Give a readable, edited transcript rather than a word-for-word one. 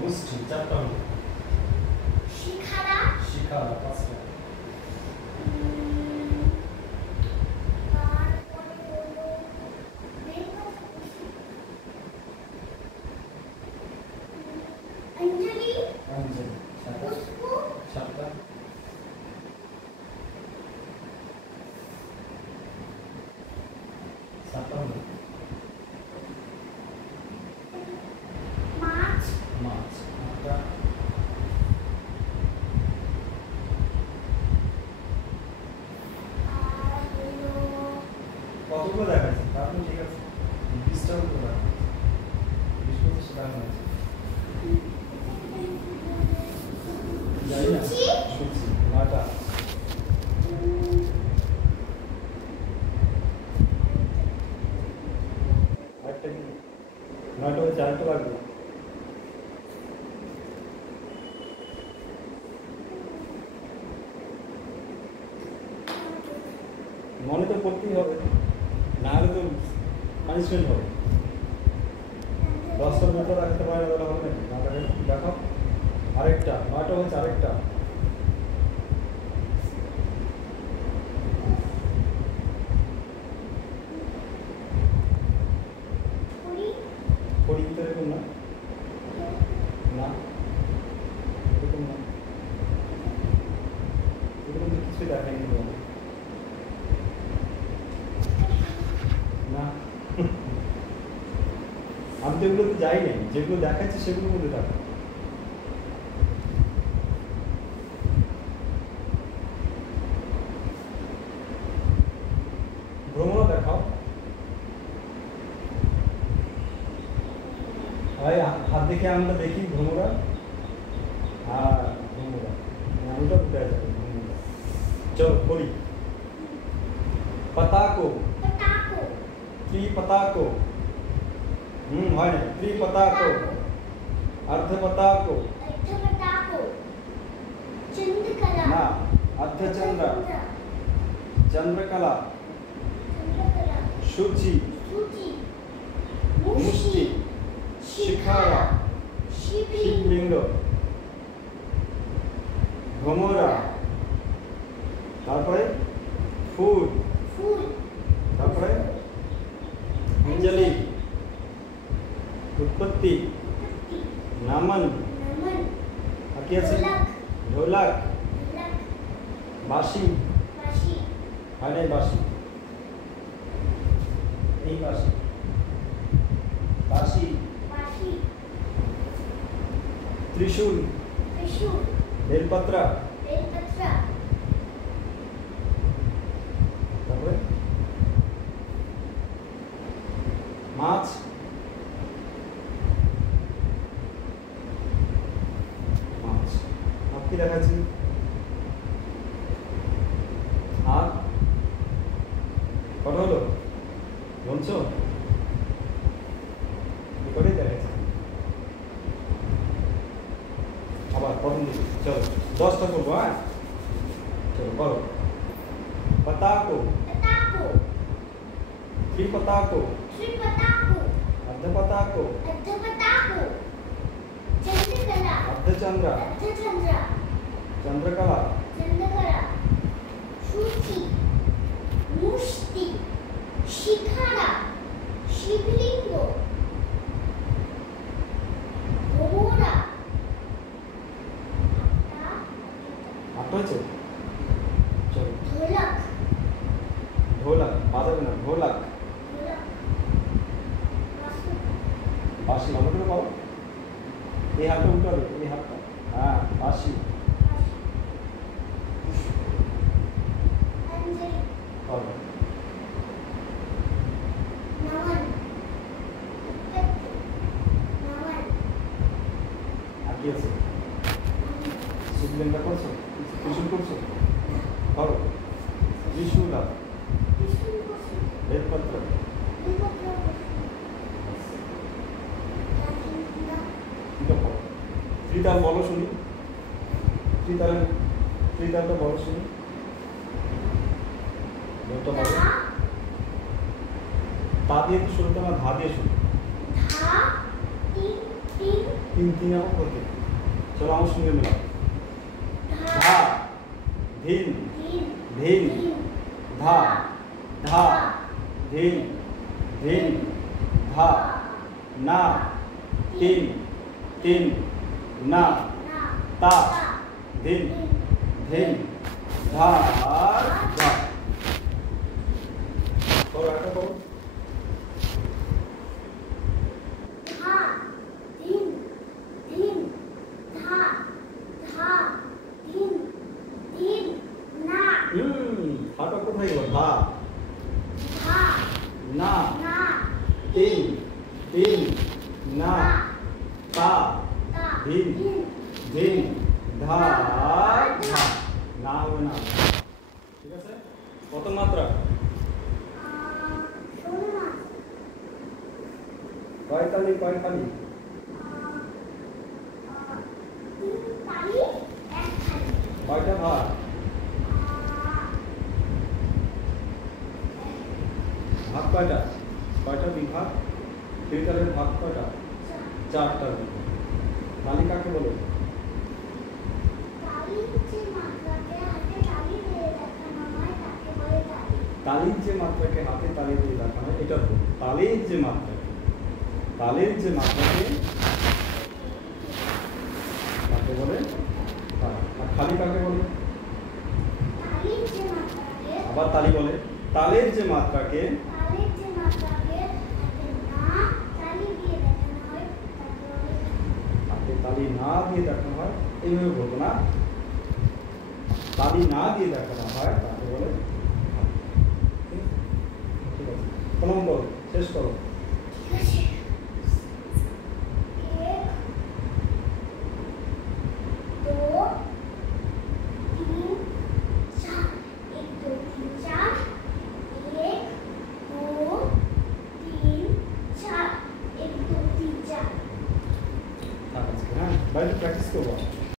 মুষ্টি চারটা হলো। শিখারা পাঁচটা। अंजलि সাতটা। पुष्पू সাতটা। সাতটা হলো। मार्च আটটা। কতগুলো দেখাচ্ছি তারপর ঠিক আছে 20টা মতো দেখাচ্ছি 20-25 টাকা আছে জানি না শুনছি 9টা। আরেকটা কি 9টা হচ্ছে আরেকটা লাগবে। মনে তো করতেই হবে না হলে তো পানিশমেন্ট হবে। 10টা মিনিটও রাখতে পারে না হবে নাকি না রাখে দেখো আরেকটা 9টা হচ্ছে আরেকটা। পড়ি তো এরকম না না এরকম না এরকম তো কিছুই দেখায়নি না। আমি তো এগুলোতে যাই নাই যেগুলো দেখাচ্ছি সেগুলোর মধ্যে দেখা। ভ্রমণ দেখাও ভাই হাত দেখে আমরা দেখি ভ্রমরা আর ভ্রমরা আমিটা উঠে যাবে ভ্রমরা। চলো করি पताको त्रिपताको হয় না त्रिपताको अर्धपताको चंद्रकला ना अर्धचंद्र चंद्रकला शुचि मुष्टि शिखारा शिवलिंग भ्रमरा তারপরে ফুল তারপরে अंजलि उत्पत्ति नमन কি আছে ঢোলক বাঁশি হয় না বাঁশি এই বাঁশি বাঁশি ত্রিশূল বেলপত্র তারপরে মাছ মাছ কি দেখাচ্ছি আর কত হলো বলছ কি করে দেখাচ্ছি আবার প্রথম দিকে চলো 10টা করবো হ্যাঁ চলো করো पताको त्रिपताको अर्धपताको अर्धचंद्र चंद्रकला शुचि मुष्टि शिखारा शिवलिंग भ्रमरा आठ হয়েছে চলো ढोलक ঢোলক বাজাবে না ঢোলক বাঁশি ভালো করে পাও এই হাতটা উল্টো হবে এই হাতটা হ্যাঁ বাঁশি अंजलि করো नमन আর কি আছে শিবলিঙ্গ করছো ত্রিশূল করছো করো ত্রিশূল বেলপত্র ত্রিতাল বলো শুনি ত্রিতালটা বলো শুনি বলতে পারো তা দিয়ে তো শুরু করো না, ধা দিয়ে শুরু। ধা তিন তিন তিন তিন আমার করতে। চলো আমার সঙ্গে মেলাও। ধা ধা ধিন তিন ধিন তিন ধা ধা ধিন ধিন ধা না তিন তিন না না তা তা ধিন তিন ধিন ধা ধা। করো একটা করো। ধা তিন তিন ধা ধা তিন তিন না হাটা কোথায় গেল? ধা ধা না না তিন তিন না না তা তা ধিন তিন ধিন ধা ধা। না হবে না, ঠিক আছে? কত মাত্রা? ষোলো মাস কয় তালি কয় তালি? তিন তালি এক থালি কয়টা ভাগ? ভাগ কয়টা? কয়টা বিভাগ? থিয়েটারের ভাগ কয়টা? চারটা বিভাগ। তালি কাকে বলে? তালি যে মাত্রাকে হাতে তালি দিয়ে দেখানো হয় তাকে বলে তালি তালির যে মাত্রাকে হাতে তালি দিয়ে দেখানো হয় এটা ভুল। তালের যে মাত্রাকে, তালের যে মাত্রাকে কাকে বলে? তাল। আর খালি কাকে বলে? তালির যে মাত্রাকে আবার তালি বলে। তালের যে মাত্রাকে তালের যে মাত্রাকে হাতে না তালি দিয়ে দেখানো হয় তাকে বলে হাতে তালি না দিয়ে দেখানো হয়, এইভাবে বলবো না। তালি না দিয়ে দেখানো হয় তাকে বলে তাল। ঠিক আছে, প্রণাম করো, শেষ করো। ঠিক আছে এক দো তিন চার এক দো তিন চার এক দো তিন চার এক দো তিন চার ঠিক আছে, হ্যাঁ, বাড়িতে প্র্যাকটিস করবো।